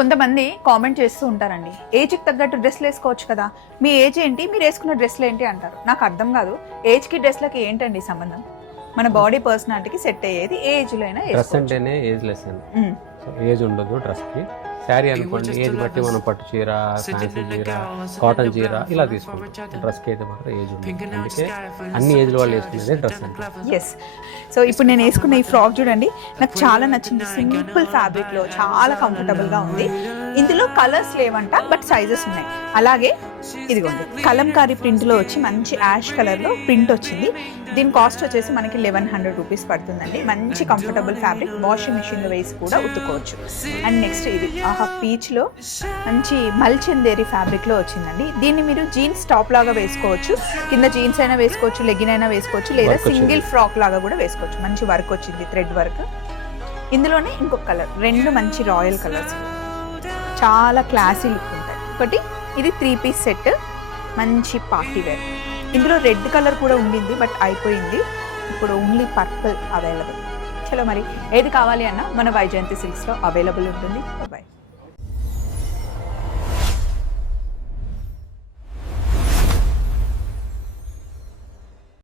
కొంతమంది కామెంట్ చేస్తూ ఉంటారండి, ఏజ్కి తగ్గట్టు డ్రెస్లు వేసుకోవచ్చు కదా, మీ ఏజ్ ఏంటి, మీరు వేసుకున్న డ్రెస్లు ఏంటి అంటారు. నాకు అర్థం కాదు, ఏజ్కి డ్రెస్లకి ఏంటండి సంబంధం? మన బాడీ పర్సనాలిటీకి సెట్ అయ్యేది ఏ ఏజ్లో అయినా డ్రెస్ అంటేనే ఏజ్ లెస్ అండి. ఏజ్ ఉండదు డ్రెస్కి. శారీ అనుకోండి, ఏజ్ బట్టి మనం పట్టు చీర, ఫ్యాన్సీ చీర, కాటన్ చీర ఇలా తీసుకుంటాం. డ్రెస్కి అయితే మాత్రం ఏజ్ ఉంటుంది. అందుకే అన్ని ఏజ్ల వాళ్ళు వేసుకునేదే డ్రెస్ అంటే. ఎస్. సో ఇప్పుడు నేను వేసుకున్న ఈ ఫ్రాక్ చూడండి, నాకు చాలా నచ్చింది. సింపుల్ ఫ్యాబ్రిక్లో చాలా కంఫర్టబుల్గా ఉంది. ఇందులో కలర్స్ లేవంట, బట్ సైజెస్ ఉన్నాయి. అలాగే ఇదిగోండి, కలంకారీ ప్రింట్లో వచ్చి మంచి యాష్ కలర్లో ప్రింట్ వచ్చింది. దీని కాస్ట్ వచ్చేసి మనకి 1100 రూపీస్ పడుతుందండి. మంచి కంఫర్టబుల్ ఫ్యాబ్రిక్, వాషింగ్ మిషన్లో వేసి కూడా ఉతుకోవచ్చు. అండ్ నెక్స్ట్ ఇది పీచ్లో మంచి మల్చందేరి ఫ్యాబ్రిక్లో వచ్చిందండి. దీన్ని మీరు జీన్స్ టాప్ లాగా వేసుకోవచ్చు, కింద జీన్స్ అయినా వేసుకోవచ్చు, లెగిన్ అయినా వేసుకోవచ్చు, లేదా సింగిల్ ఫ్రాక్ లాగా కూడా వేసుకోవచ్చు. మంచి వర్క్ వచ్చింది, థ్రెడ్ వర్క్. ఇందులోనే ఇంకొక కలర్, రెండు మంచి రాయల్ కలర్స్, చాలా క్లాసీ లుక్ ఉంటాయి. ఒకటి ఇది 3 పీస్ సెట్, మంచి పార్టీ వేర్. ఇందులో రెడ్ కలర్ కూడా ఉండింది, బట్ అయిపోయింది. ఇప్పుడు ఓన్లీ పర్పుల్ అవైలబుల్. చలో మరి ఏది కావాలి అన్నా మన వైజయంతి సిల్క్స్లో అవైలబుల్ ఉంటుంది.